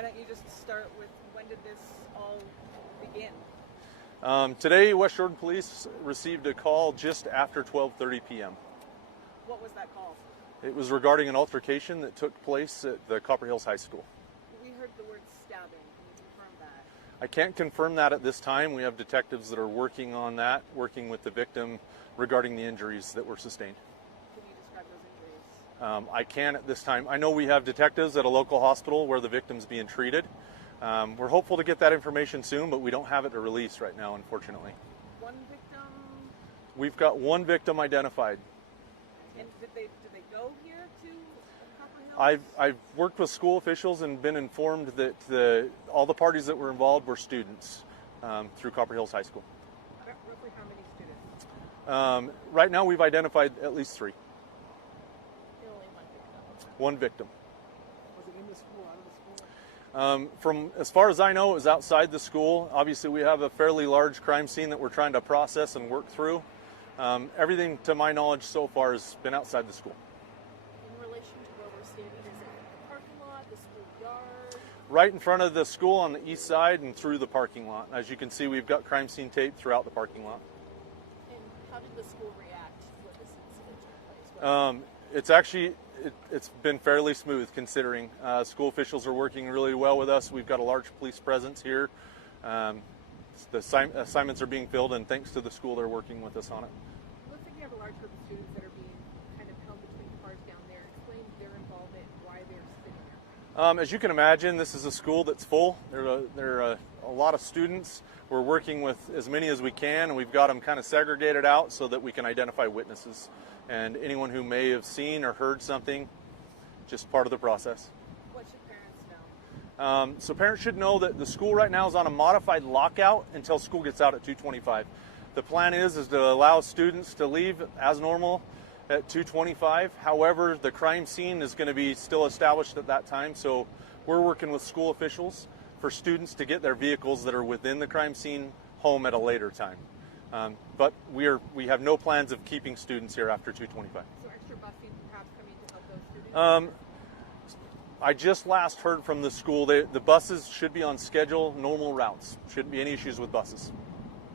why don't you just start with when did this all begin? Today, West Jordan Police received a call just after 12:30 p.m. What was that call? It was regarding an altercation that took place at the Copper Hills High School. We heard the word stabbing. Can you confirm that? I can't confirm that at this time. We have detectives that are working on that, working with the victim regarding the injuries that were sustained. Can you describe those injuries? I can at this time. I know we have detectives at a local hospital where the victim's being treated. We're hopeful to get that information soon, but we don't have it to release right now, unfortunately. One victim? We've got one victim identified. And did they go here to Copper Hills? I've worked with school officials and been informed that all the parties that were involved were students through Copper Hills High School. Roughly how many students? Right now we've identified at least 3. Only one victim. One victim. Was it in the school, out of the school? From as far as I know, it was outside the school. Obviously, we have a fairly large crime scene that we're trying to process and work through. Everything, to my knowledge, so far has been outside the school. In relation to where we're standing, is it the parking lot, the school yard? Right in front of the school on the east side and through the parking lot. As you can see, we've got crime scene tape throughout the parking lot. And how did the school react when this incident took place? It's been fairly smooth considering. School officials are working really well with us. We've got a large police presence here. The assignments are being filled, and thanks to the school, they're working with us on it. It looks like you have a large group of students that are being kind of held between cars down there. Explain their involvement and why they're sitting there. As you can imagine, this is a school that's full. There are a lot of students. We're working with as many as we can, and we've got them kind of segregated out so that we can identify witnesses and anyone who may have seen or heard something, just part of the process. What should parents know? So parents should know that the school right now is on a modified lockout until school gets out at 2:25. The plan is to allow students to leave as normal at 2:25. However, the crime scene is going to be still established at that time, so we're working with school officials for students to get their vehicles that are within the crime scene home at a later time. But we have no plans of keeping students here after 2:25. So extra busing perhaps coming to help those students? I just last heard from the school that the buses should be on schedule, normal routes. Shouldn't be any issues with buses.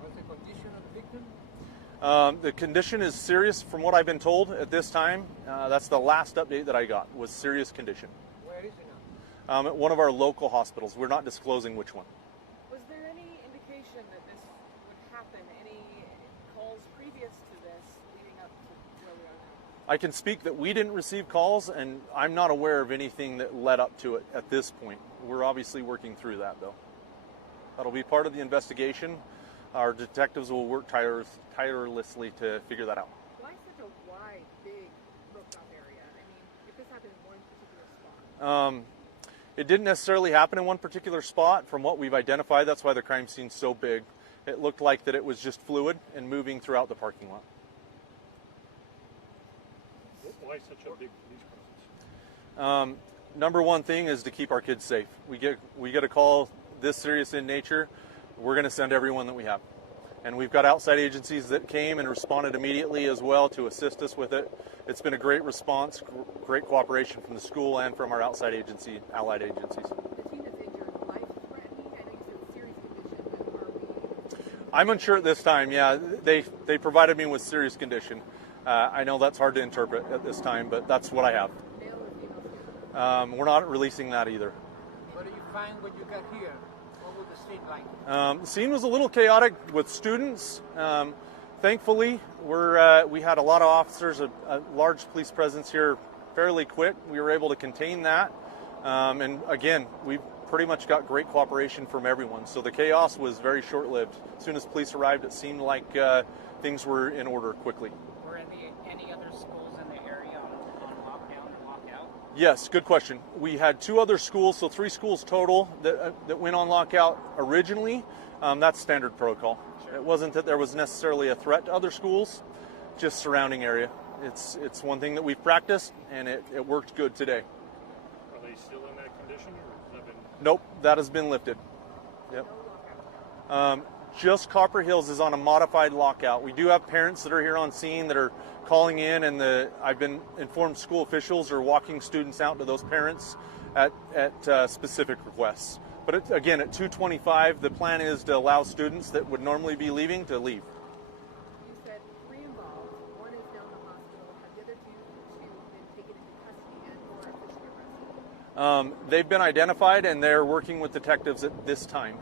What's the condition of the victim? The condition is serious from what I've been told at this time. That's the last update that I got, was serious condition. Where is he now? At one of our local hospitals. We're not disclosing which one. Was there any indication that this would happen? Any calls previous to this leading up to where we are now? I can speak that we didn't receive calls, and I'm not aware of anything that led up to it at this point. We're obviously working through that, though. That'll be part of the investigation. Our detectives will work tirelessly to figure that out. Why such a wide, big, roped off area? I mean, if this happened in one particular spot. It didn't necessarily happen in one particular spot. From what we've identified, that's why the crime scene's so big. It looked like that it was just fluid and moving throughout the parking lot. Why such a big police presence? Number one thing is to keep our kids safe. We get a call this serious in nature, we're going to send everyone that we have. And we've got outside agencies that came and responded immediately as well to assist us with it. It's been a great response, great cooperation from the school and from our outside agency, allied agencies. The team that's injured, life-threatening? I know you said serious condition, but are we... I'm unsure at this time, yeah. They provided me with serious condition. I know that's hard to interpret at this time, but that's what I have. Male or female? We're not releasing that either. What do you find when you got here? What was the scene like? The scene was a little chaotic with students. Thankfully, we had a lot of officers, a large police presence here fairly quick. We were able to contain that. And again, we pretty much got great cooperation from everyone. So the chaos was very short-lived. As soon as police arrived, it seemed like things were in order quickly. Were any other schools in the area on lockdown or lockout? Yes, good question. We had 2 other schools, so 3 schools total that went on lockout originally. That's standard protocol. It wasn't that there was necessarily a threat to other schools, just surrounding area. It's one thing that we've practiced, and it worked good today. Are they still in that condition, or has that been? Nope, that has been lifted. Yep. Just Copper Hills is on a modified lockout. We do have parents that are here on scene that are calling in, and I've been informed school officials are walking students out to those parents at specific requests. But again, at 2:25, the plan is to allow students that would normally be leaving to leave. You said 3 involved, 1 is now in the hospital. Have the other two been taken into custody and or officially arrested? They've been identified and they're working with detectives at this time.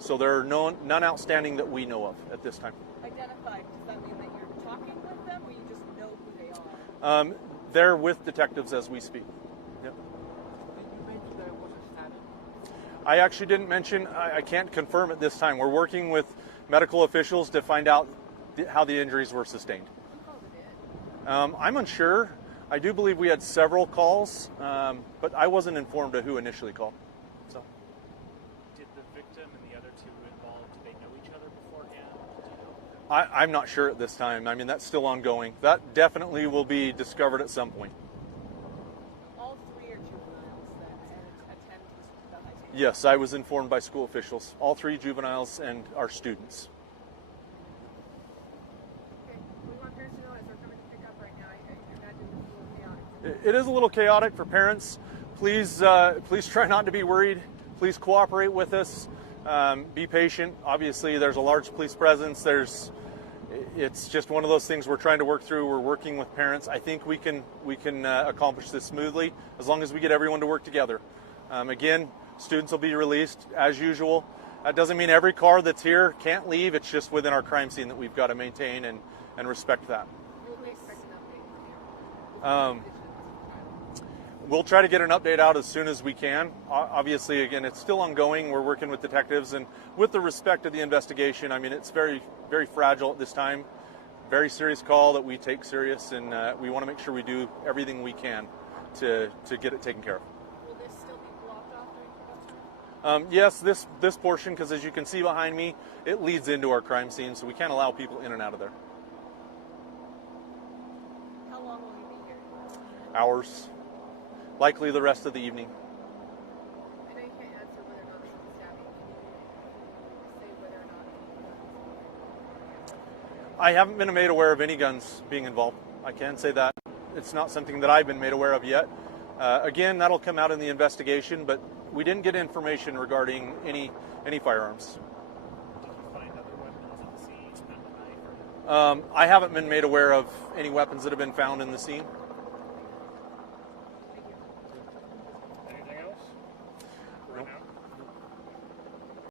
So there are none outstanding that we know of at this time. Identified, does that mean that you're talking with them or you just know who they are? They're with detectives as we speak. Yep. Did you mention that it was a stabbing? I actually didn't mention, I can't confirm at this time. We're working with medical officials to find out how the injuries were sustained. Who called it in? I'm unsure. I do believe we had several calls, but I wasn't informed of who initially called. So, Did the victim and the other two involved, did they know each other beforehand? Do you know? I'm not sure at this time. I mean, that's still ongoing. That definitely will be discovered at some point. All 3 are juveniles that attend the high school. Yes, I was informed by school officials. All 3 juveniles and our students. Okay, we want parents to know as they're coming to pick up right now. I imagine this is a little chaotic. It is a little chaotic for parents. Please try not to be worried. Please cooperate with us. Be patient. Obviously, there's a large police presence. It's just one of those things we're trying to work through. We're working with parents. I think we can accomplish this smoothly as long as we get everyone to work together. Again, students will be released as usual. That doesn't mean every car that's here can't leave. It's just within our crime scene that we've got to maintain and respect that. Will we expect an update from you? We'll try to get an update out as soon as we can. Obviously, again, it's still ongoing. We're working with detectives, and with the respect of the investigation, I mean, it's very, very fragile at this time. Very serious call that we take serious, and we want to make sure we do everything we can to get it taken care of. Will this still be blocked off during production? Yes, this portion, because as you can see behind me, it leads into our crime scene, so we can't allow people in and out of there. How long will you be here? Hours, likely the rest of the evening. I know you can't answer whether or not this is a stabbing. Can you say whether or not I haven't been made aware of any guns being involved. I can say that. It's not something that I've been made aware of yet. Again, that'll come out in the investigation, but we didn't get information regarding any firearms. Did you find other weapons at the scene, not the knife? Or... I haven't been made aware of any weapons that have been found in the scene.